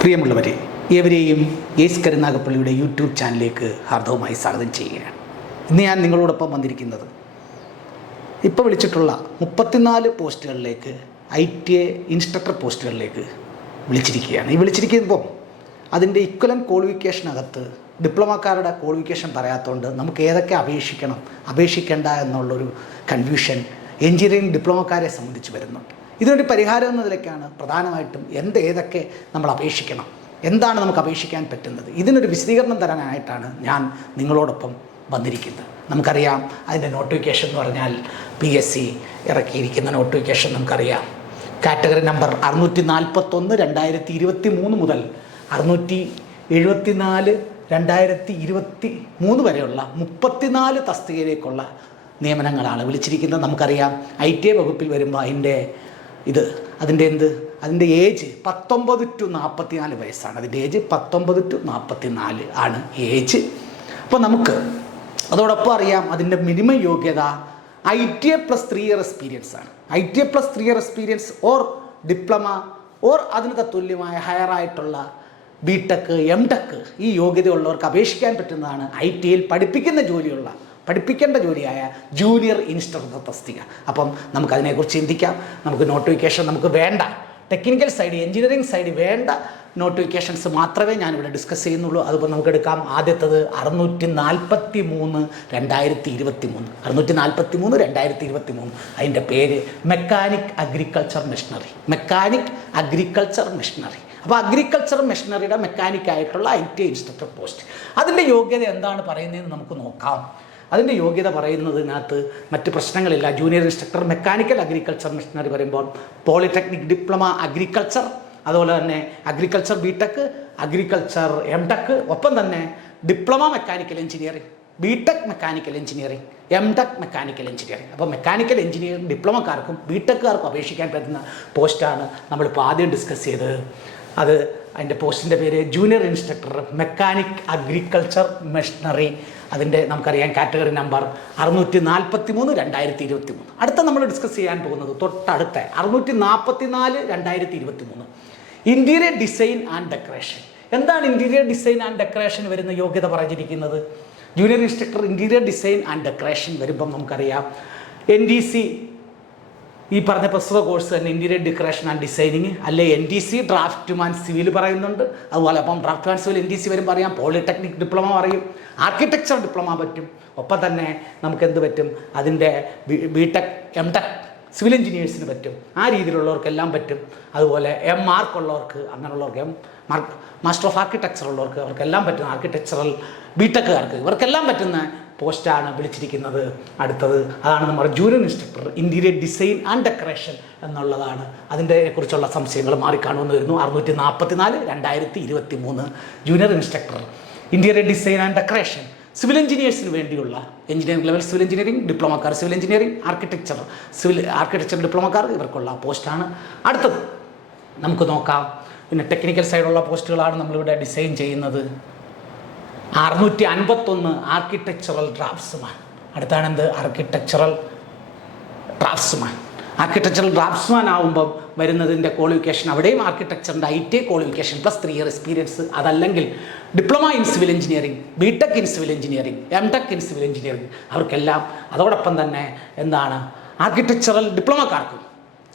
പ്രിയമുള്ളവരെ ഏവരെയും yes കരുനാഗപ്പള്ളിയുടെ YouTube ചാനലിലേക്ക് ഹാർദവുമായി സ്വാഗതം ചെയ്യുകയാണ്. ഇന്ന് ഞാൻ നിങ്ങളോടൊപ്പം വന്നിരിക്കുന്നത് ഇപ്പോൾ വിളിച്ചിട്ടുള്ള മുപ്പത്തിനാല് പോസ്റ്റുകളിലേക്ക് ഐ ടി എ ഇൻസ്ട്രക്ടർ പോസ്റ്റുകളിലേക്ക് വിളിച്ചിരിക്കുകയാണ്. ഈ വിളിച്ചിരിക്കുമ്പോൾ അതിന്റെ ഇക്വലൻ ക്വാളിഫിക്കേഷനകത്ത് ഡിപ്ലോമക്കാരുടെ ക്വാളിഫിക്കേഷൻ പറയാത്തതുകൊണ്ട് നമുക്ക് ഏതൊക്കെ അപേക്ഷിക്കണം അപേക്ഷിക്കേണ്ട എന്നുള്ളൊരു കൺഫ്യൂഷൻ എഞ്ചിനീയറിംഗ് ഡിപ്ലോമക്കാരെ സംബന്ധിച്ച് വരുന്നുണ്ട്. ഇതിനൊരു പരിഹാരം എന്ന നിലയ്ക്കാണ് പ്രധാനമായിട്ടും എന്ത് ഏതൊക്കെ നമ്മൾ അപേക്ഷിക്കണം. എന്താണ് നമുക്ക് അപേക്ഷിക്കാൻ പറ്റുന്നത്? ഇതിനൊരു വിശദീകരണം തരാനായിട്ടാണ് ഞാൻ നിങ്ങളോടൊപ്പം വന്നിരിക്കുന്നത്. നമുക്കറിയാം അതിന്റെ നോട്ടിഫിക്കേഷൻ എന്ന് പറഞ്ഞാൽ പി എസ് സി ഇറക്കിയിരിക്കുന്ന നോട്ടിഫിക്കേഷൻ നമുക്കറിയാം. കാറ്റഗറി നമ്പർ അറുന്നൂറ്റി നാൽപ്പത്തൊന്ന് രണ്ടായിരത്തി ഇരുപത്തി മൂന്ന് മുതൽ അറുന്നൂറ്റി എഴുപത്തി നാല് രണ്ടായിരത്തി ഇരുപത്തി മൂന്ന് വരെയുള്ള മുപ്പത്തിനാല് തസ്തികയിലേക്കുള്ള നിയമനങ്ങളാണ് വിളിച്ചിരിക്കുന്നത്. നമുക്കറിയാം ഐ ടി ഐ വകുപ്പിൽ വരുമ്പോൾ അതിന്റെ ഇത് അതിന്റെ എന്ത്? അതിന്റെ ഏജ് പത്തൊമ്പത് ടു നാൽപ്പത്തി നാല് വയസ്സാണ്. അതിന്റെ ഏജ് പത്തൊമ്പത് ടു നാൽപ്പത്തി നാല് ആണ് ഏജ്. അപ്പോൾ നമുക്ക് അതോടൊപ്പം അറിയാം അതിന്റെ മിനിമം യോഗ്യത I T A plus three year experience ആണ്. I T A plus three year experience or diploma or അതിന് തത്തുല്യമായ ഹയർ ആയിട്ടുള്ള ബി ടെക് എം ടെക് ഈ യോഗ്യതയുള്ളവർക്ക് അപേക്ഷിക്കാൻ പറ്റുന്നതാണ് ഐ ടി ഐയിൽ പഠിപ്പിക്കുന്ന ജോലിയുള്ള പഠിപ്പിക്കേണ്ട ജോലിയായ ജൂനിയർ ഇൻസ്ട്രക്ടർ തസ്തിക അപ്പം നമുക്കതിനെക്കുറിച്ച് ചിന്തിക്കാം. നമുക്ക് നോട്ടിഫിക്കേഷൻ നമുക്ക് വേണ്ട. ടെക്നിക്കൽ സൈഡ് എഞ്ചിനീയറിംഗ് സൈഡ് വേണ്ട നോട്ടിഫിക്കേഷൻസ് മാത്രമേ ഞാനിവിടെ ഡിസ്കസ് ചെയ്യുന്നുള്ളൂ. അതിപ്പോൾ നമുക്ക് എടുക്കാം ആദ്യത്തത് അറുന്നൂറ്റി നാൽപ്പത്തി മൂന്ന് രണ്ടായിരത്തി ഇരുപത്തി മൂന്ന് അറുന്നൂറ്റി നാൽപ്പത്തി മൂന്ന് രണ്ടായിരത്തി ഇരുപത്തി മൂന്ന് അതിന്റെ പേര് mechanic agriculture machinery mechanic agriculture machinery അപ്പോൾ അഗ്രികൾച്ചർ മെഷീനറിയുടെ മെക്കാനിക്കായിട്ടുള്ള ഐ ടി ഇൻസ്ട്രക്ടർ പോസ്റ്റ് അതിന്റെ യോഗ്യത എന്താണ് പറയുന്നതെന്ന് നമുക്ക് നോക്കാം. അതിന്റെ യോഗ്യത പറയുന്നതിനകത്ത് മറ്റ് പ്രശ്നങ്ങളില്ല. Junior instructor mechanical agriculture machinery പറയുമ്പോൾ പോളിടെക്നിക് ഡിപ്ലോമ അഗ്രികൾച്ചർ അതുപോലെ തന്നെ agriculture B tech agriculture M tech ഒപ്പം തന്നെ diploma mechanical engineering B tech mechanical engineering M tech mechanical engineering അപ്പോൾ മെക്കാനിക്കൽ എഞ്ചിനീയറിംഗ് ഡിപ്ലോമക്കാർക്കും ബി ടെക്കുകാർക്കും അപേക്ഷിക്കാൻ പറ്റുന്ന പോസ്റ്റാണ് നമ്മളിപ്പോൾ ആദ്യം ഡിസ്കസ് ചെയ്തത്. അത് അതിന്റെ പോസ്റ്റിന്റെ പേര് junior instructor mechanic agriculture machinery. അതിന്റെ നമുക്കറിയാം കാറ്റഗറി നമ്പർ അറുന്നൂറ്റി നാൽപ്പത്തി മൂന്ന് രണ്ടായിരത്തി ഇരുപത്തി മൂന്ന് അടുത്ത നമ്മൾ ഡിസ്കസ് ചെയ്യാൻ പോകുന്നത് തൊട്ടടുത്ത അറുന്നൂറ്റി നാൽപ്പത്തി നാല് രണ്ടായിരത്തി ഇരുപത്തി മൂന്ന് ഇന്റീരിയർ ഡിസൈൻ ആൻഡ് ഡെക്കറേഷൻ. എന്താണ് ഇന്റീരിയർ ഡിസൈൻ ആൻഡ് ഡെക്കറേഷൻ വരുന്ന യോഗ്യത പറഞ്ഞിരിക്കുന്നത്? Junior instructor interior design and decoration വരുമ്പം നമുക്കറിയാം. എൻ ഡി സി ഈ പറഞ്ഞ പ്രസ്തുത കോഴ്സ് തന്നെ ഇന്റീരിയർ ഡെക്കറേഷൻ ആൻഡ് ഡിസൈനിങ് അല്ലെ N D C draftman civil പറയുന്നുണ്ട്. അതുപോലെ അപ്പം draftman civil N D C വരും പറയാം പോളിടെക്നിക് ഡിപ്ലോമ പറയും ആർക്കിടെക്ചർ ഡിപ്ലോമ പറ്റും. ഒപ്പം തന്നെ നമുക്ക് എന്ത് പറ്റും? അതിന്റെ B tech M tech civil എഞ്ചിനീയേഴ്സിന് പറ്റും. ആ രീതിയിലുള്ളവർക്കെല്ലാം പറ്റും. അതുപോലെ എം മാർക്കുള്ളവർക്ക് അങ്ങനെയുള്ളവർക്ക് എം മാർക്ക് മാസ്റ്റർ ഓഫ് ആർക്കിടെക്ചർ ഉള്ളവർക്ക് അവർക്കെല്ലാം പറ്റുന്ന ആർക്കിടെക്ചറൽ ബി ടെക്കുകാർക്ക് ഇവർക്കെല്ലാം പറ്റുന്ന പോസ്റ്റാണ് വിളിച്ചിരിക്കുന്നത്. അടുത്തത് അതാണ് നമ്മുടെ junior instructor interior design and decoration എന്നുള്ളതാണ്. അതിന്റെ കുറിച്ചുള്ള സംശയങ്ങൾ മാറിക്കാണുമെന്ന് വരുന്നു അറുന്നൂറ്റി നാൽപ്പത്തി നാല് രണ്ടായിരത്തി ഇരുപത്തി മൂന്ന് junior instructor interior design and decoration civil എഞ്ചിനീയേഴ്സിന് വേണ്ടിയുള്ള engineering level civil engineering ഡിപ്ലോമക്കാർ civil engineering architecture civil architecture ഡിപ്ലോമക്കാർ ഇവർക്കുള്ള പോസ്റ്റാണ് അടുത്തത് നമുക്ക് നോക്കാം. പിന്നെ ടെക്നിക്കൽ സൈഡുള്ള പോസ്റ്റുകളാണ് നമ്മളിവിടെ ഡിസൈൻ ചെയ്യുന്നത്. അറുന്നൂറ്റി അൻപത്തൊന്ന് ആർക്കിടെക്ചറൽ ഡ്രാഫ്റ്റ്സ്മാൻ അടുത്താണ് എന്ത് ആർക്കിടെക്ചറൽ ഡ്രാഫ്റ്റ്സ്മാൻ ആർക്കിടെക്ചറൽ ഡ്രാഫ്റ്റ്സ്മാൻ ആകുമ്പം വരുന്നതിന്റെ ക്വാളിഫിക്കേഷൻ അവിടെയും ആർക്കിടെക്ചറിന്റെ I T qualification plus three year experience അതല്ലെങ്കിൽ diploma in civil engineering B tech in civil engineering M tech in civil engineering അവർക്കെല്ലാം അതോടൊപ്പം തന്നെ എന്താണ്? ആർക്കിടെക്ചറൽ ഡിപ്ലോമക്കാർക്കും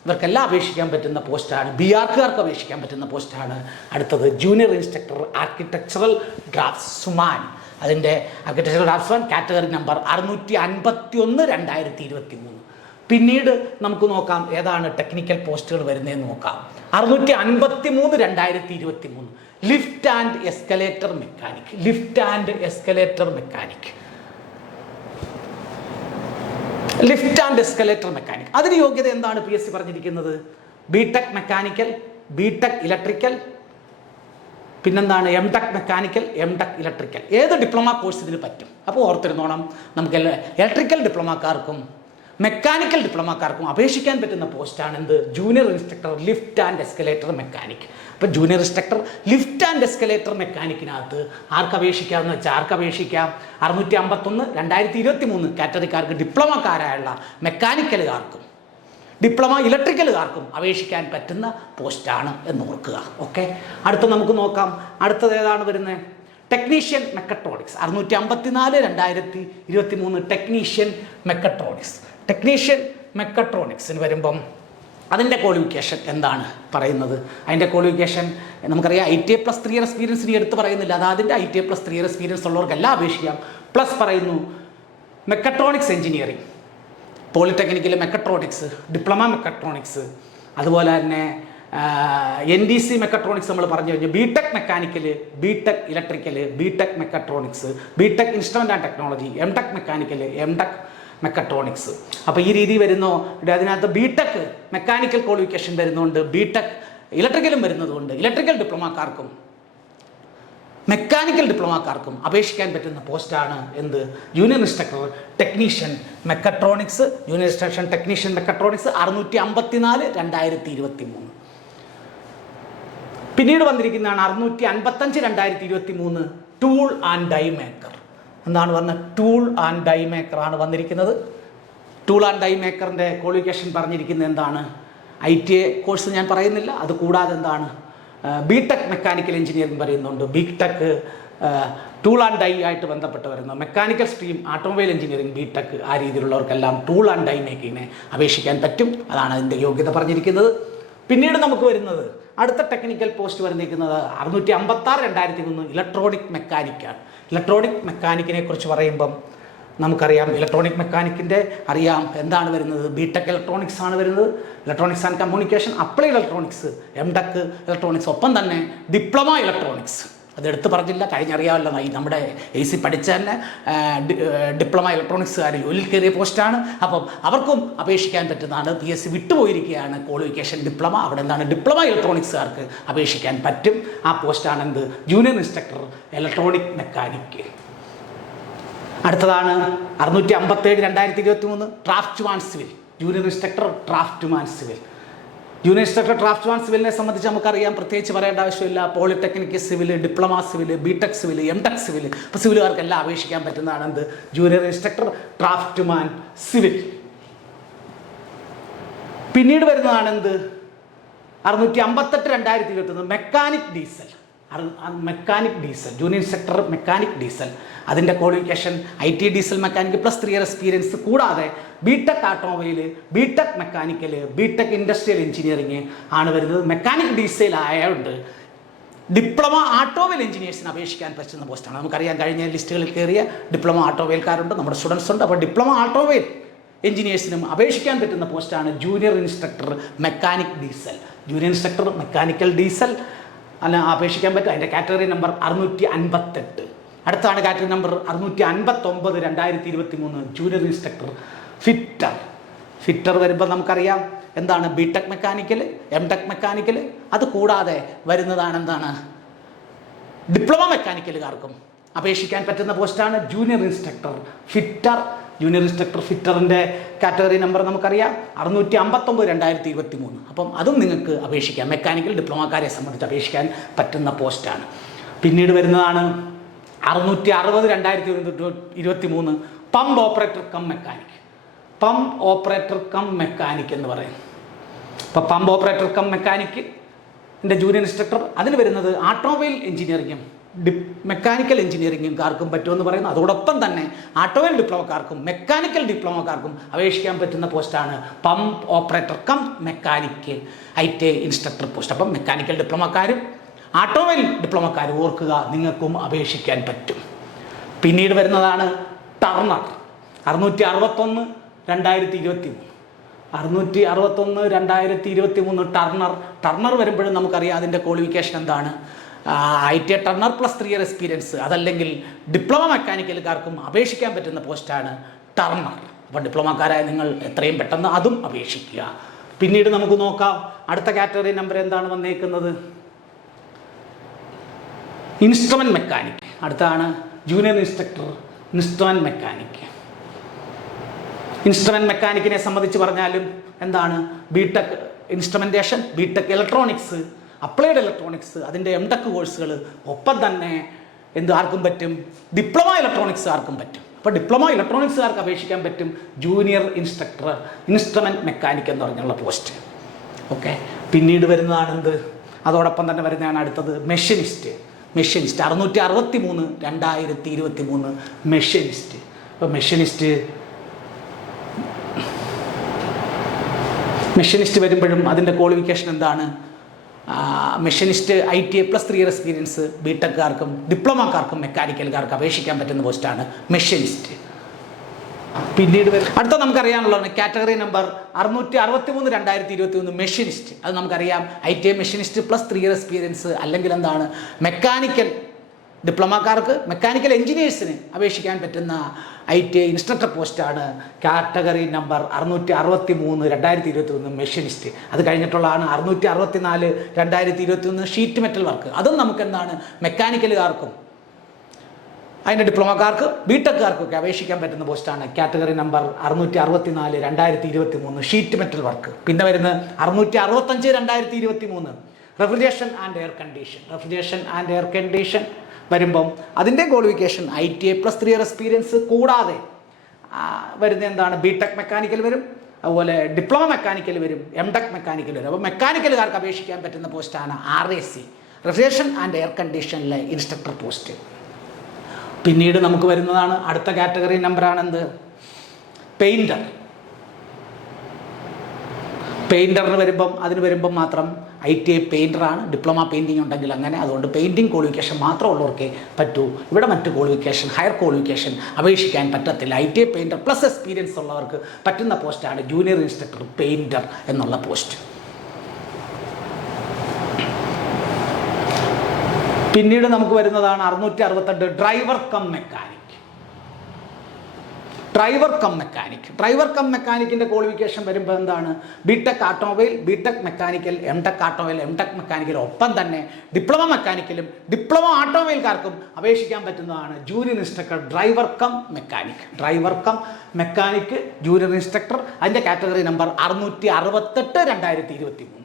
ഇവർക്കെല്ലാം അപേക്ഷിക്കാൻ പറ്റുന്ന പോസ്റ്റാണ്. ബി ആർക്കുകാർക്ക് അപേക്ഷിക്കാൻ പറ്റുന്ന പോസ്റ്റാണ്. അടുത്തത് ജൂനിയർ ഇൻസ്ട്രക്ടർ ആർക്കിടെക്ചറൽ ഡ്രാഫ്റ്റ്സ്മാൻ അതിന്റെ ആർക്കിടെക്ചറൽ ഡ്രാഫ്റ്റ്സ്മാൻ കാറ്റഗറി നമ്പർ അറുന്നൂറ്റി അൻപത്തി ഒന്ന് രണ്ടായിരത്തി ഇരുപത്തി മൂന്ന് പിന്നീട് നമുക്ക് നോക്കാം ഏതാണ് ടെക്നിക്കൽ പോസ്റ്റുകൾ വരുന്നതെന്ന് നോക്കാം. അറുന്നൂറ്റി അൻപത്തി മൂന്ന് രണ്ടായിരത്തി ഇരുപത്തി മൂന്ന് lift and escalator mechanic. Lift and escalator mechanic. Lift and escalator mechanic. അതിന് യോഗ്യത എന്താണ് പി എസ് സി പറഞ്ഞിരിക്കുന്നത്? B tech mechanical B tech electrical പിന്നെന്താണ് M tech mechanical M tech electrical. ഏത് ഡിപ്ലോമ കോഴ്സ് ഇതിന് പറ്റും? അപ്പോൾ ഓർത്തിരുന്നോണം. നമുക്ക് ഇലക്ട്രിക്കൽ ഡിപ്ലോമക്കാർക്കും മെക്കാനിക്കൽ ഡിപ്ലോമക്കാർക്കും അപേക്ഷിക്കാൻ പറ്റുന്ന പോസ്റ്റാണ് എന്ത് junior instructor lift and escalator mechanic അപ്പം junior instructor lift and escalator മെക്കാനിക്കിനകത്ത് ആർക്ക് അപേക്ഷിക്കാമെന്ന് വെച്ചാൽ ആർക്ക് അപേക്ഷിക്കാം? അറുന്നൂറ്റി അമ്പത്തൊന്ന് രണ്ടായിരത്തി ഇരുപത്തി മൂന്ന് കാറ്റഗറിക്കാർക്ക് ഡിപ്ലോമക്കാരായുള്ള മെക്കാനിക്കലുകാർക്കും ഡിപ്ലോമ ഇലക്ട്രിക്കലുകാർക്കും അപേക്ഷിക്കാൻ പറ്റുന്ന പോസ്റ്റാണ് എന്ന് ഓർക്കുക ഓക്കെ? അടുത്ത നമുക്ക് നോക്കാം. അടുത്തത് ഏതാണ് വരുന്നത് ടെക്നീഷ്യൻ മെക്കട്രോണിക്സ് അറുന്നൂറ്റി അമ്പത്തിനാല് രണ്ടായിരത്തി ഇരുപത്തി മൂന്ന് ടെക്നീഷ്യൻ മെക്കട്രോണിക്സ് ടെക്നീഷ്യൻ മെക്കട്രോണിക്സിന് വരുമ്പം അതിന്റെ ക്വാളിഫിക്കേഷൻ എന്താണ് പറയുന്നത്? അതിന്റെ ക്വാളിഫിക്കേഷൻ നമുക്കറിയാം I T A plus three year experience ഇനി എടുത്ത് പറയുന്നില്ല. അത് അതിന്റെ I T A plus three year experience ഉള്ളവർക്കെല്ലാം അപേക്ഷിക്കാം. പ്ലസ് പറയുന്നു മെക്കട്രോണിക്സ് എഞ്ചിനീയറിംഗ് പോളിടെക്നിക്കിൽ മെക്കട്രോണിക്സ് ഡിപ്ലോമ മെക്കട്രോണിക്സ് അതുപോലെ തന്നെ എൻ ഡി സി മെക്കട്രോണിക്സ് നമ്മൾ പറഞ്ഞു കഴിഞ്ഞു. B tech mechanical B tech electrical B tech mechatronics B tech instrument and technology M tech mechanical M tech mechatronics. അപ്പോൾ ഈ രീതി വരുന്നു. അതിനകത്ത് ബി ടെക് മെക്കാനിക്കൽ ക്വാളിഫിക്കേഷൻ വരുന്നുണ്ട്. ബിടെക് ഇലക്ട്രിക്കലും വരുന്നതുകൊണ്ട് ഇലക്ട്രിക്കൽ ഡിപ്ലോമക്കാർക്കും മെക്കാനിക്കൽ ഡിപ്ലോമക്കാർക്കും അപേക്ഷിക്കാൻ പറ്റുന്ന പോസ്റ്റാണ് എന്ത്? Union instructor technician mechatronics union instruction technician mechatronics അറുന്നൂറ്റി അമ്പത്തിനാല് രണ്ടായിരത്തി ഇരുപത്തി മൂന്ന് പിന്നീട് വന്നിരിക്കുന്നതാണ് അറുന്നൂറ്റി അൻപത്തഞ്ച് രണ്ടായിരത്തി ഇരുപത്തി മൂന്ന് ടൂൾ ആൻഡ് ഡൈ മേക്കർ എന്താണ് വന്ന ടൂൾ ആൻഡ് ഡൈ മേക്കറാണ് വന്നിരിക്കുന്നത്. ടൂൾ ആൻഡ് ഡൈ മേക്കറിന്റെ ക്വാളിഫിക്കേഷൻ പറഞ്ഞിരിക്കുന്നത് എന്താണ്? ഐ ടി എ കോഴ്സ് ഞാൻ പറയുന്നില്ല. അത് കൂടാതെ എന്താണ്? ബി ടെക് മെക്കാനിക്കൽ എഞ്ചിനീയറിംഗ് പറയുന്നുണ്ട്. B tech tool and die ആയിട്ട് ബന്ധപ്പെട്ട് വരുന്ന mechanical stream automobile engineering B tech ആ രീതിയിലുള്ളവർക്കെല്ലാം ടൂൾ ആൻഡ് ഡൈ മേക്കിങ്ങിനെ അപേക്ഷിക്കാൻ പറ്റും. അതാണ് അതിന്റെ യോഗ്യത പറഞ്ഞിരിക്കുന്നത്. പിന്നീട് നമുക്ക് വരുന്നത് അടുത്ത ടെക്നിക്കൽ പോസ്റ്റ് വന്നിരിക്കുന്നത് അറുന്നൂറ്റി അമ്പത്താറ് രണ്ടായിരത്തി മൂന്ന് ഇലക്ട്രോണിക് മെക്കാനിക്കാണ് ഇലക്ട്രോണിക് മെക്കാനിക്കിനെ കുറിച്ച് പറയുമ്പം നമുക്കറിയാം ഇലക്ട്രോണിക് മെക്കാനിക്കിന്റെ അറിയാം എന്താണ് വരുന്നത്. ബി ടെക് ഇലക്ട്രോണിക്സ് ആണ് വരുന്നത്. Electronics and communication applied electronics M tech electronics ഒപ്പം തന്നെ ഡിപ്ലോമ ഇലക്ട്രോണിക്സ് അത് എടുത്ത് പറഞ്ഞില്ല. കഴിഞ്ഞറിയാമല്ലോ ഈ നമ്മുടെ എ സി പഠിച്ച തന്നെ ഡിപ്ലോമ ഇലക്ട്രോണിക്സുകാർ ജോലിയിൽ കയറിയ പോസ്റ്റാണ്. അപ്പം അവർക്കും അപേക്ഷിക്കാൻ പറ്റുന്നതാണ്. P S C വിട്ടുപോയിരിക്കുകയാണ്. Qualification diploma. അവിടെ എന്താണ് ഡിപ്ലോമ ഇലക്ട്രോണിക്സുകാർക്ക് അപേക്ഷിക്കാൻ പറ്റും. ആ പോസ്റ്റാണ് എന്ത് ജൂനിയർ ഇൻസ്ട്രക്ടർ ഇലക്ട്രോണിക് മെക്കാനിക്. അടുത്തതാണ് അറുന്നൂറ്റി അമ്പത്തേഴ് രണ്ടായിരത്തി ഇരുപത്തി മൂന്ന് draft man civil. Junior instructor draft man civil. Junior instructor draft and സിവിലിനെ സംബന്ധിച്ച് നമുക്കറിയാം. പ്രത്യേകിച്ച് പറയേണ്ട ആവശ്യമില്ല. Polytechnic civil diploma civil B tech civil M tech civil ഇപ്പോൾ സിവിലുകാർക്കെല്ലാം അപേക്ഷിക്കാൻ പറ്റുന്നതാണ് എന്ത്? Junior instructor draft man civil. പിന്നീട് വരുന്നതാണ് എന്ത്? അറുന്നൂറ്റി അമ്പത്തെട്ട് രണ്ടായിരത്തി ഇരുപത്തൊന്ന് mechanic diesel. Mechanic diesel junior instructor mechanic diesel അതിന്റെ qualification I T diesel mechanic plus three year experience കൂടാതെ B tech automobile B tech mechanical B tech industrial engineering ആണ് വരുന്നത്. മെക്കാനിക് ഡീസൽ ആയതുകൊണ്ട് ഡിപ്ലോമ ഓട്ടോമൊബൈൽ എഞ്ചിനീയേഴ്സിന് അപേക്ഷിക്കാൻ പറ്റുന്ന പോസ്റ്റാണ് നമുക്കറിയാം കഴിഞ്ഞ ലിസ്റ്റുകളിൽ കയറിയ ഡിപ്ലോമ ആട്ടോമൊബൈൽക്കാരുണ്ട് നമ്മുടെ സ്റ്റുഡൻസ് ഉണ്ട്. അപ്പോൾ ഡിപ്ലോമ ഓട്ടോമൊബൈൽ എഞ്ചിനീയേഴ്സിനും അപേക്ഷിക്കാൻ പറ്റുന്ന പോസ്റ്റാണ് junior instructor mechanic diesel junior instructor mechanical diesel അല്ല അപേക്ഷിക്കാൻ പറ്റും അതിന്റെ കാറ്റഗറി നമ്പർ അറുന്നൂറ്റി അൻപത്തെട്ട് അടുത്താണ് കാറ്റഗറി നമ്പർ അറുന്നൂറ്റി അൻപത്തൊമ്പത് രണ്ടായിരത്തി ഇരുപത്തി മൂന്ന് ജൂനിയർ ഇൻസ്ട്രക്ടർ ഫിറ്റർ ഫിറ്റർ വരുമ്പോൾ നമുക്കറിയാം എന്താണ് B tech mechanical M tech mechanical അത് കൂടാതെ വരുന്നതാണ് എന്താണ്? ഡിപ്ലോമ മെക്കാനിക്കലുകാർക്കും അപേക്ഷിക്കാൻ പറ്റുന്ന പോസ്റ്റാണ് junior instructor fitter junior instructor ഫിറ്ററിന്റെ category number നമുക്കറിയാം. അറുന്നൂറ്റി അമ്പത്തൊമ്പത് രണ്ടായിരത്തി ഇരുപത്തി മൂന്ന് അപ്പം അതും നിങ്ങൾക്ക് അപേക്ഷിക്കാം. മെക്കാനിക്കൽ ഡിപ്ലോമക്കാരെ സംബന്ധിച്ച് അപേക്ഷിക്കാൻ പറ്റുന്ന പോസ്റ്റാണ് പിന്നീട് വരുന്നതാണ് അറുന്നൂറ്റി അറുപത് രണ്ടായിരത്തി ഇരുപത്തി മൂന്ന് pump operator cum mechanic pump operator cum mechanic എന്ന് പറയും. ഇപ്പോൾ പമ്പ് ഓപ്പറേറ്റർ കം മെക്കാനിക് എന്റെ ജൂനിയർ ഇൻസ്ട്രക്ടർ അതിന് വരുന്നത് ഓട്ടോമൊബൈൽ എഞ്ചിനീയറിങ്ങും ഡി മെക്കാനിക്കൽ എഞ്ചിനീയറിംഗുകാർക്കും പറ്റുമെന്ന് പറയുന്നു. അതോടൊപ്പം തന്നെ ആട്ടോയിൽ ഡിപ്ലോമക്കാർക്കും മെക്കാനിക്കൽ ഡിപ്ലോമക്കാർക്കും അപേക്ഷിക്കാൻ പറ്റുന്ന പോസ്റ്റാണ് pump operator cum mechanical I T instructor post. അപ്പം മെക്കാനിക്കൽ ഡിപ്ലോമക്കാരും ഓട്ടോമൊബൈൽ ഡിപ്ലോമക്കാരും ഓർക്കുക നിങ്ങൾക്കും അപേക്ഷിക്കാൻ പറ്റും. പിന്നീട് വരുന്നതാണ് ടർണർ. അറുന്നൂറ്റി അറുപത്തൊന്ന് രണ്ടായിരത്തി ഇരുപത്തി മൂന്ന് അറുന്നൂറ്റി അറുപത്തൊന്ന് രണ്ടായിരത്തി ഇരുപത്തി മൂന്ന് ടർണർ. ടർണർ വരുമ്പോഴും നമുക്കറിയാം അതിന്റെ ക്വാളിഫിക്കേഷൻ എന്താണ്. I T turner plus three year experience അതല്ലെങ്കിൽ ഡിപ്ലോമ മെക്കാനിക്കലുകാർക്കും അപേക്ഷിക്കാൻ പറ്റുന്ന പോസ്റ്റാണ് ടർണർ അപ്പോൾ ഡിപ്ലോമക്കാരായ നിങ്ങൾ എത്രയും പെട്ടെന്ന് അതും അപേക്ഷിക്കുക. പിന്നീട് നമുക്ക് നോക്കാം. അടുത്ത കാറ്റഗറി നമ്പർ എന്താണ് വന്നേക്കുന്നത്? ഇൻസ്ട്രുമെന്റ് മെക്കാനിക് അടുത്താണ് junior instructor instrument mechanic instrument മെക്കാനിക്കിനെ സംബന്ധിച്ച് പറഞ്ഞാലും എന്താണ്? B tech instrumentation B tech electronics applied electronics അതിന്റെ എം ടെക് കോഴ്സുകൾ ഒപ്പം തന്നെ എന്ത് ആർക്കും പറ്റും? ഡിപ്ലോമ ഇലക്ട്രോണിക്സ് ആർക്കും പറ്റും. അപ്പോൾ ഡിപ്ലോമ ഇലക്ട്രോണിക്സുകാർക്ക് അപേക്ഷിക്കാൻ പറ്റും? ജൂനിയർ ഇൻസ്ട്രക്ടർ ഇൻസ്ട്രുമെന്റ് മെക്കാനിക് എന്ന് പറഞ്ഞുള്ള പോസ്റ്റ് ഓക്കെ പിന്നീട് വരുന്നതാണ് എന്ത്? അതോടൊപ്പം തന്നെ വരുന്നതാണ് അടുത്തത് മെഷീനിസ്റ്റ് മെഷീനിസ്റ്റ് അറുന്നൂറ്റി അറുപത്തി മൂന്ന് രണ്ടായിരത്തി ഇരുപത്തി മൂന്ന് മെഷീനിസ്റ്റ് അപ്പോൾ മെഷീനിസ്റ്റ് മെഷീനിസ്റ്റ് വരുമ്പോഴും അതിന്റെ ക്വാളിഫിക്കേഷൻ എന്താണ്? Machinist I T I plus three year experience B ടെക്കാർക്കും ഡിപ്ലോമക്കാർക്കും മെക്കാനിക്കൽകാർക്കും അപേക്ഷിക്കാൻ പറ്റുന്ന പോസ്റ്റാണ് മെഷനിസ്റ്റ്. പിന്നീട് അടുത്ത നമുക്കറിയാനുള്ളതാണ് കാറ്റഗറി നമ്പർ അറുന്നൂറ്റി അറുപത്തി മൂന്ന് രണ്ടായിരത്തി ഇരുപത്തി ഒന്ന് മെഷീനിസ്റ്റ്. അത് നമുക്കറിയാം I T I machinist plus three year experience അല്ലെങ്കിൽ എന്താണ്? മെക്കാനിക്കൽ ഡിപ്ലോമക്കാർക്ക് മെക്കാനിക്കൽ എഞ്ചിനീയേഴ്സിന് അപേക്ഷിക്കാൻ പറ്റുന്ന ഐ ടി ഐ ഇൻസ്ട്രക്ടർ പോസ്റ്റാണ് കാറ്റഗറി നമ്പർ അറുന്നൂറ്റി അറുപത്തി മൂന്ന് രണ്ടായിരത്തി ഇരുപത്തി ഒന്ന് മെഷീനിസ്റ്റ് അത് കഴിഞ്ഞിട്ടുള്ളതാണ് അറുന്നൂറ്റി അറുപത്തി നാല് രണ്ടായിരത്തി ഇരുപത്തി ഒന്ന് ഷീറ്റ് മെറ്റൽ വർക്ക് അതും നമുക്ക് എന്താണ് മെക്കാനിക്കലുകാർക്കും അതിന്റെ ഡിപ്ലോമക്കാർക്ക് ബിടെക്കാർക്കൊക്കെ അപേക്ഷിക്കാൻ പറ്റുന്ന പോസ്റ്റാണ് കാറ്റഗറി നമ്പർ അറുന്നൂറ്റി അറുപത്തി നാല് രണ്ടായിരത്തി ഇരുപത്തി മൂന്ന് ഷീറ്റ് മെറ്റൽ വർക്ക് പിന്നെ വരുന്നത് അറുന്നൂറ്റി അറുപത്തഞ്ച് രണ്ടായിരത്തി ഇരുപത്തി മൂന്ന് refrigeration and air condition refrigeration and air condition വരുമ്പം അതിന്റെ qualification I T I plus three year experience കൂടാതെ വരുന്ന എന്താണ്? ബി ടെക് മെക്കാനിക്കൽ വരും. അതുപോലെ ഡിപ്ലോമ മെക്കാനിക്കൽ വരും. എം ടെക് മെക്കാനിക്കൽ വരും. അപ്പോൾ മെക്കാനിക്കലുകാർക്ക് അപേക്ഷിക്കാൻ പറ്റുന്ന പോസ്റ്റാണ് R A C refrigeration and air കണ്ടീഷനിലെ instructor post പിന്നീട് നമുക്ക് വരുന്നതാണ് അടുത്ത കാറ്റഗറി നമ്പറാണ് എന്ത് പെയിന്റർ പെയിന്ററിന് വരുമ്പം അതിന് വരുമ്പം മാത്രം ഐ ടി ഐ പെയിന്ററാണ് ഡിപ്ലോമ പെയിന്റിംഗ് ഉണ്ടെങ്കിൽ അങ്ങനെ. അതുകൊണ്ട് പെയിന്റിംഗ് ക്വാളിഫിക്കേഷൻ മാത്രമുള്ളവർക്ക് പറ്റൂ. ഇവിടെ മറ്റ് ക്വാളിഫിക്കേഷൻ ഹയർ ക്വാളിഫിക്കേഷൻ അപേക്ഷിക്കാൻ പറ്റത്തില്ല. I T I painter plus experience ഉള്ളവർക്ക് പറ്റുന്ന പോസ്റ്റാണ് ജൂനിയർ ഇൻസ്ട്രക്ടർ പെയിന്റർ എന്നുള്ള പോസ്റ്റ്. പിന്നീട് നമുക്ക് വരുന്നതാണ് അറുന്നൂറ്റി അറുപത്തെട്ട് driver cum mechanic. Driver cum mechanic. Driver cum മെക്കാനിക്കിന്റെ qualification വരുമ്പോൾ എന്താണ്? B tech automobile B tech mechanical M tech automobile M tech mechanical ഒപ്പം തന്നെ ഡിപ്ലോമ മെക്കാനിക്കലും ഡിപ്ലോമ ആട്ടോമൊബൈൽക്കാർക്കും അപേക്ഷിക്കാൻ പറ്റുന്നതാണ് junior instructor driver cum mechanic driver cum mechanic junior instructor അതിന്റെ category number അറുന്നൂറ്റി അറുപത്തെട്ട് രണ്ടായിരത്തി ഇരുപത്തി മൂന്ന്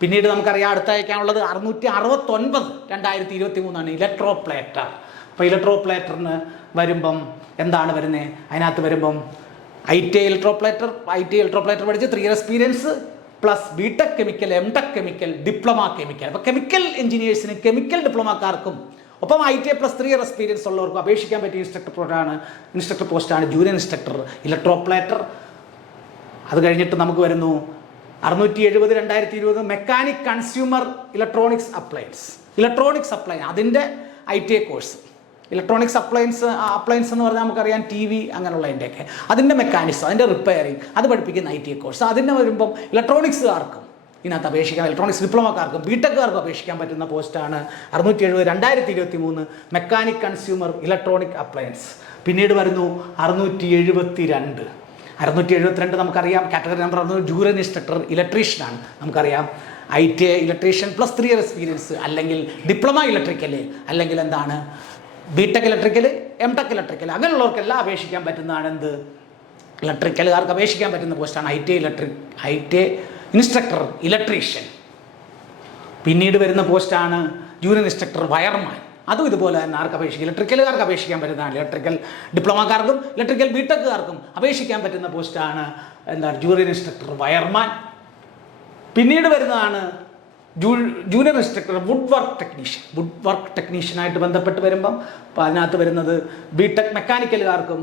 പിന്നീട് നമുക്കറിയാം അടുത്ത അയക്കാനുള്ളത് അറുന്നൂറ്റി അറുപത്തൊൻപത് രണ്ടായിരത്തി ഇരുപത്തി മൂന്നാണ് ഇലക്ട്രോ പ്ലേറ്റർ അപ്പോൾ ഇലക്ട്രോ പ്ലേറ്ററിന് വരുമ്പം എന്താണ് വരുന്നത് അതിനകത്ത് വരുമ്പം I T I plater I T electro plater പഠിച്ച് three year experience plus B tech chemical M tech chemical diploma chemical അപ്പോൾ കെമിക്കൽ എഞ്ചിനീയേഴ്സിന് കെമിക്കൽ ഡിപ്ലോമക്കാർക്കും ഒപ്പം I T plus three year experience ഉള്ളവർക്കും അപേക്ഷിക്കാൻ പറ്റിയ ഇൻസ്ട്രക്ടർ പ്രോഗ്രാണ് ഇൻസ്ട്രക്ടർ പോസ്റ്റാണ് ജൂനിയർ ഇൻസ്ട്രക്ടർ ഇലക്ട്രോപ്ലേറ്റർ അത് കഴിഞ്ഞിട്ട് നമുക്ക് വരുന്നു അറുന്നൂറ്റി എഴുപത് രണ്ടായിരത്തി ഇരുപത് mechanic consumer electronics appliance electronics appliance അതിന്റെ I T I course electronics appliance appliance എന്ന് പറഞ്ഞാൽ നമുക്കറിയാം ടി വി അങ്ങനെയുള്ളതിന്റെയൊക്കെ. അതിന്റെ മെക്കാനിസം അതിന്റെ റിപ്പയറിങ് അത് പഠിപ്പിക്കുന്ന ഐ ടി ഐ കോഴ്സ് അതിന്റെ വരുമ്പം ഇലക്ട്രോണിക്സുകാർക്കും ഇതിനകത്ത് അപേക്ഷിക്കാം. ഇലക്ട്രോണിക്സ് ഡിപ്ലോമക്കാർക്കും ബി ടെക്കുകാർക്കും അപേക്ഷിക്കാൻ പറ്റുന്ന പോസ്റ്റാണ് അറുന്നൂറ്റി എഴുപത് രണ്ടായിരത്തി ഇരുപത്തി മൂന്ന് മെക്കാനിക് കൺസ്യൂമർ ഇലക്ട്രോണിക് അപ്ലയൻസ് പിന്നീട് വരുന്നു അറുന്നൂറ്റി എഴുപത്തി രണ്ട് അറുന്നൂറ്റി എഴുപത്തിരണ്ട് നമുക്കറിയാം കാറ്റഗറി നമ്പർ അറുന്നൂറ് ജൂറൻ ഇൻസ്ട്രക്ടർ ഇലക്ട്രീഷ്യനാണ് നമുക്കറിയാം I T electrician plus three year experience അല്ലെങ്കിൽ ഡിപ്ലോമ ഇലക്ട്രിക്കൽ അല്ലെങ്കിൽ എന്താണ്? B tech electrical M tech electrical അങ്ങനെയുള്ളവർക്കെല്ലാം അപേക്ഷിക്കാൻ പറ്റുന്നതാണ് എന്ത്? ഇലക്ട്രിക്കലുകാർക്ക് അപേക്ഷിക്കാൻ പറ്റുന്ന പോസ്റ്റാണ് I T electric I T instructor electrician പിന്നീട് വരുന്ന പോസ്റ്റാണ് ജൂനിയർ ഇൻസ്ട്രക്ടർ വയർമാൻ അതും ഇതുപോലെ തന്നെ ആർക്ക് അപേക്ഷിക്കും? ഇലക്ട്രിക്കലുകാർക്ക് അപേക്ഷിക്കാൻ പറ്റുന്നതാണ്. ഇലക്ട്രിക്കൽ ഡിപ്ലോമക്കാർക്കും ഇലക്ട്രിക്കൽ ബിടെക്കുകാർക്കും അപേക്ഷിക്കാൻ പറ്റുന്ന പോസ്റ്റാണ് എന്താണ്? ജൂനിയർ ഇൻസ്ട്രക്ടർ വയർമാൻ പിന്നീട് വരുന്നതാണ് junior instructor wood work technician wood work ടെക്നീഷ്യനായിട്ട് ബന്ധപ്പെട്ട് വരുമ്പം അതിനകത്ത് വരുന്നത് ബി ടെക് മെക്കാനിക്കലുകാർക്കും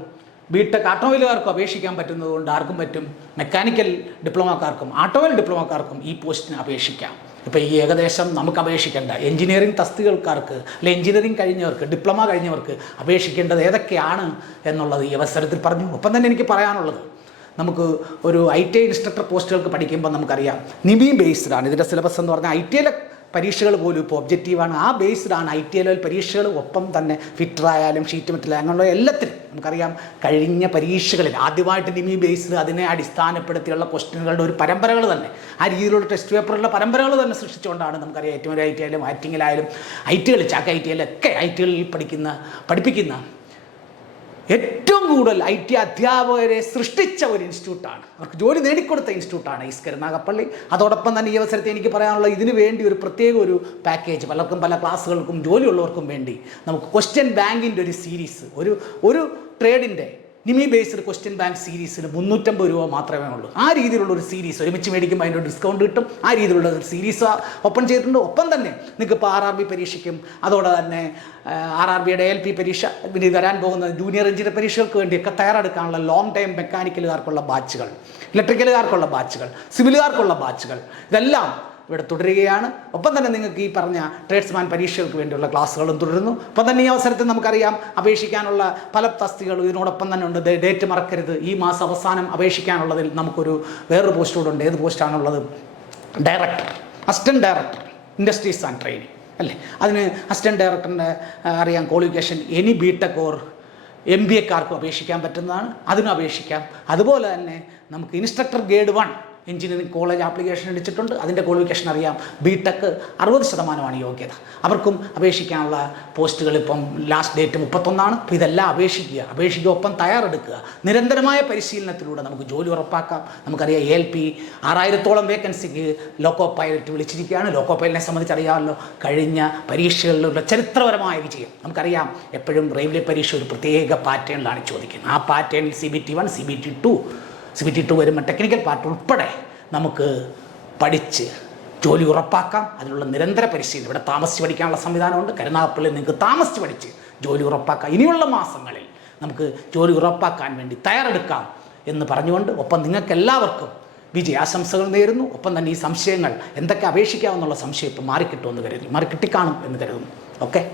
ബി ടെക് ആട്ടോമൊബൈലുകാർക്കും അപേക്ഷിക്കാൻ പറ്റുന്നതുകൊണ്ട് ആർക്കും പറ്റും. മെക്കാനിക്കൽ ഡിപ്ലോമക്കാർക്കും ആട്ടോമൊബൈൽ ഡിപ്ലോമക്കാർക്കും ഈ പോസ്റ്റിന് അപേക്ഷിക്കാം. ഇപ്പോൾ ഈ ഏകദേശം നമുക്ക് അപേക്ഷിക്കേണ്ട എഞ്ചിനീയറിംഗ് തസ്തികൾക്കാർക്ക് അല്ലെ എഞ്ചിനീയറിംഗ് കഴിഞ്ഞവർക്ക് ഡിപ്ലോമ കഴിഞ്ഞവർക്ക് അപേക്ഷിക്കേണ്ടത് ഏതൊക്കെയാണ് എന്നുള്ളത് ഈ അവസരത്തിൽ പറഞ്ഞു. ഒപ്പം തന്നെ എനിക്ക് പറയാനുള്ളത് നമുക്ക് ഒരു ഐ ടി ഐ ഇൻസ്ട്രക്ടർ പോസ്റ്റുകൾക്ക് പഠിക്കുമ്പോൾ നമുക്കറിയാം. നിബി ബേസ്ഡ് ആണ്. ഇതിന്റെ സിലബസ് എന്ന് പറഞ്ഞാൽ ഐ ടി ഐയിലെ പരീക്ഷകൾ പോലും ഇപ്പോൾ ഒബ്ജക്റ്റീവാണ് ആ ബേസ്ഡ് ആണ് ഐ ടി ഐ ലെവൽ പരീക്ഷകൾ ഒപ്പം തന്നെ ഫിറ്റർ ആയാലും ഷീറ്റ് മെറ്റൽ അങ്ങനെയുള്ള എല്ലാത്തിനും നമുക്കറിയാം. കഴിഞ്ഞ പരീക്ഷകളിൽ ആദ്യമായിട്ട് നിമി ബേസ്ഡ് അതിനെ അടിസ്ഥാനപ്പെടുത്തിയുള്ള ക്വസ്റ്റ്യനുകളുടെ ഒരു പരമ്പരകൾ തന്നെ. ആ രീതിയിലുള്ള ടെസ്റ്റ് പേപ്പറുകളുടെ പരമ്പരകൾ തന്നെ സൃഷ്ടിച്ചുകൊണ്ടാണ് നമുക്കറിയാം ഏറ്റവും ഐ ടി ആയാലും ആക്ടിങ്ങിലായാലും ഐ ടി ചാക്ക ഐ ടി ഐയിലൊക്കെ ഐ ടികളിൽ പഠിക്കുന്ന പഠിപ്പിക്കുന്ന ഏറ്റവും കൂടുതൽ ഐ ടി അധ്യാപകരെ സൃഷ്ടിച്ച ഒരു ഇൻസ്റ്റിറ്റ്യൂട്ടാണ്. അവർക്ക് ജോലി നേടിക്കൊടുത്ത ഇൻസ്റ്റിറ്റ്യൂട്ടാണ് ഈസ് കരുനാഗപ്പള്ളി അതോടൊപ്പം തന്നെ ഈ അവസരത്തിൽ എനിക്ക് പറയാനുള്ള ഇതിന് വേണ്ടി ഒരു പ്രത്യേക ഒരു പാക്കേജ് പലർക്കും പല ക്ലാസ്സുകൾക്കും ജോലിയുള്ളവർക്കും വേണ്ടി നമുക്ക് ക്വസ്റ്റ്യൻ ബാങ്കിന്റെ ഒരു സീരീസ് ഒരു ഒരു ട്രേഡിന്റെ നിമി ബേസ്ഡ് ക്വസ്റ്റ്യൻ ബാങ്ക് സീരീസിന് മുന്നൂറ്റമ്പത് രൂപ മാത്രമേ ഉള്ളൂ. ആ രീതിയിലുള്ള ഒരു സീരീസ് ഒരുമിച്ച് മേടിക്കുമ്പോൾ അതിന്റെ ഡിസ്കൗണ്ട് കിട്ടും. ആ രീതിയിലുള്ള ഒരു സീരീസ് ഓപ്പൺ ചെയ്തിട്ടുണ്ട്. ഒപ്പം തന്നെ നിങ്ങൾക്ക് ഇപ്പോൾ ആർ ആർ ബി പരീക്ഷയ്ക്കും അതോടെ തന്നെ ആർ ആർ ബിയുടെ എൽ പി പരീക്ഷ പിന്നെ വരാൻ പോകുന്ന ജൂനിയർ എഞ്ചിനീയർ പരീക്ഷകൾക്ക് വേണ്ടിയൊക്കെ തയ്യാറെടുക്കാനുള്ള ലോങ് ടൈം മെക്കാനിക്കലുകാർക്കുള്ള ബാച്ചുകൾ ഇലക്ട്രിക്കലുകാർക്കുള്ള ബാച്ചുകൾ സിവിലുകാർക്കുള്ള ബാച്ചുകൾ ഇതെല്ലാം ഇവിടെ തുടരുകയാണ്. ഒപ്പം തന്നെ നിങ്ങൾക്ക് ഈ പറഞ്ഞ ട്രേഡ്സ്മാൻ പരീക്ഷകൾക്ക് വേണ്ടിയുള്ള ക്ലാസ്സുകളും തുടരുന്നു. ഒപ്പം തന്നെ ഈ അവസരത്തിൽ നമുക്കറിയാം അപേക്ഷിക്കാനുള്ള പല തസ്തികളും ഇതിനോടൊപ്പം തന്നെ ഉണ്ട്. ഡേറ്റ് മറക്കരുത്. ഈ മാസം അവസാനം അപേക്ഷിക്കാനുള്ളതിൽ നമുക്കൊരു വേറൊരു പോസ്റ്റ് കൂടെ ഉണ്ട്. ഏത് പോസ്റ്റാണുള്ളത്? Director. Assistant director. Industries and training അല്ലേ? അതിന് അസിസ്റ്റന്റ് ഡയറക്ടറിന്റെ അറിയാം qualification. Any B tech or M B എക്കാർക്കും അപേക്ഷിക്കാൻ പറ്റുന്നതാണ്. അതിനും അപേക്ഷിക്കാം. അതുപോലെ തന്നെ നമുക്ക് instructor grade one. Engineering college application അടിച്ചിട്ടുണ്ട്. അതിന്റെ ക്വാളിഫിക്കേഷൻ അറിയാം. ബി ടെക് അറുപത് ശതമാനമാണ് യോഗ്യത. അവർക്കും അപേക്ഷിക്കാനുള്ള പോസ്റ്റുകൾ ഇപ്പം ലാസ്റ്റ് ഡേറ്റ് മുപ്പത്തൊന്നാണ്. അപ്പോൾ ഇതെല്ലാം അപേക്ഷിക്കുക. അപേക്ഷിക്കുക ഒപ്പം തയ്യാറെടുക്കുക. നിരന്തരമായ പരിശീലനത്തിലൂടെ നമുക്ക് ജോലി ഉറപ്പാക്കാം. നമുക്കറിയാം എൽ പി ആറായിരത്തോളം വേക്കൻസിക്ക് ലോക്കോ പൈലറ്റ് വിളിച്ചിരിക്കുകയാണ്. ലോക്കോ പൈലറ്റിനെ സംബന്ധിച്ചറിയാമല്ലോ കഴിഞ്ഞ പരീക്ഷകളിലുള്ള ചരിത്രപരമായ വിജയം. നമുക്കറിയാം എപ്പോഴും റെയിൽവേ പരീക്ഷ ഒരു പ്രത്യേക പാറ്റേണിലാണ് ചോദിക്കുന്നത്. ആ പാറ്റേണിൽ C B T one C B T two C B T two വരുമ്പോൾ ടെക്നിക്കൽ പാർട്ട് ഉൾപ്പെടെ നമുക്ക് പഠിച്ച് ജോലി ഉറപ്പാക്കാം. അതിനുള്ള നിരന്തര പരിശീലനം. ഇവിടെ താമസിച്ച് പഠിക്കാനുള്ള സംവിധാനമുണ്ട്. കരുനാഗപ്പള്ളി നിങ്ങൾക്ക് താമസിച്ച് പഠിച്ച് ജോലി ഉറപ്പാക്കാം. ഇനിയുള്ള മാസങ്ങളിൽ നമുക്ക് ജോലി ഉറപ്പാക്കാൻ വേണ്ടി തയ്യാറെടുക്കാം എന്ന് പറഞ്ഞുകൊണ്ട് ഒപ്പം നിങ്ങൾക്ക് എല്ലാവർക്കും വിജയാശംസകൾ നേരുന്നു. ഒപ്പം തന്നെ ഈ സംശയങ്ങൾ എന്തൊക്കെ അപേക്ഷിക്കാമെന്നുള്ള സംശയം ഇപ്പം മാറിക്കിട്ടുമെന്ന് കരുതി മാറിക്കിട്ടിക്കാണും എന്ന് കരുതുന്നു. ഓക്കെ